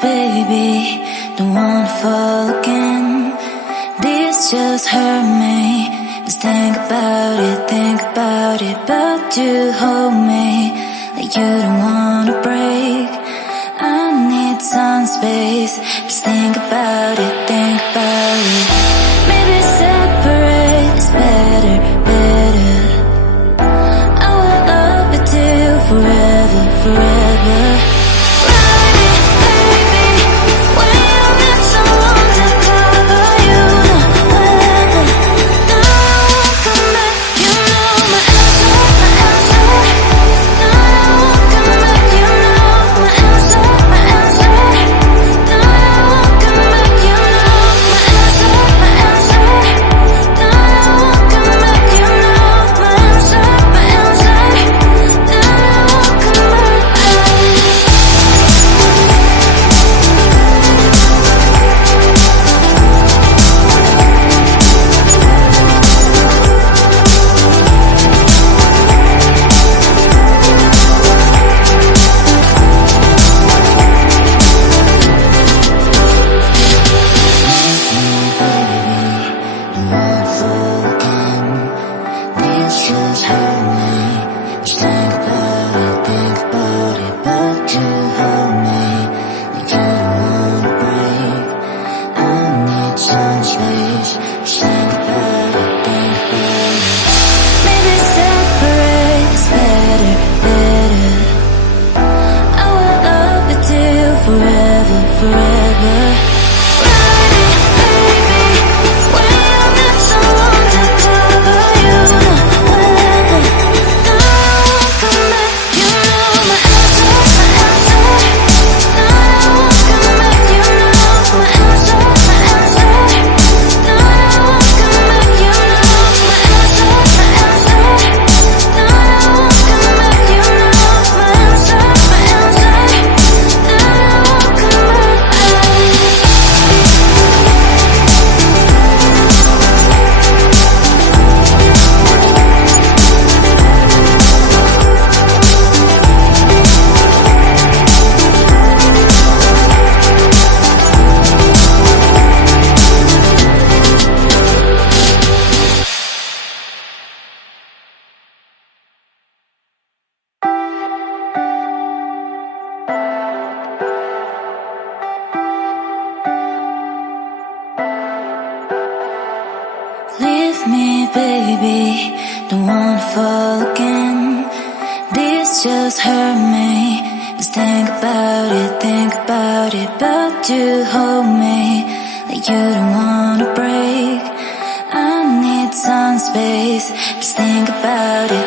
baby, don't wanna fall again. This just hurt me. Just think about it, but you hold me like you don't wanna break. I need some space. Just think about it. Maybe separate is better. I will love you till forever. Leave me, baby, don't wanna fall again. This just hurt me. Just think about it, but you hold me like you don't wanna break. I need some space. Just think about it.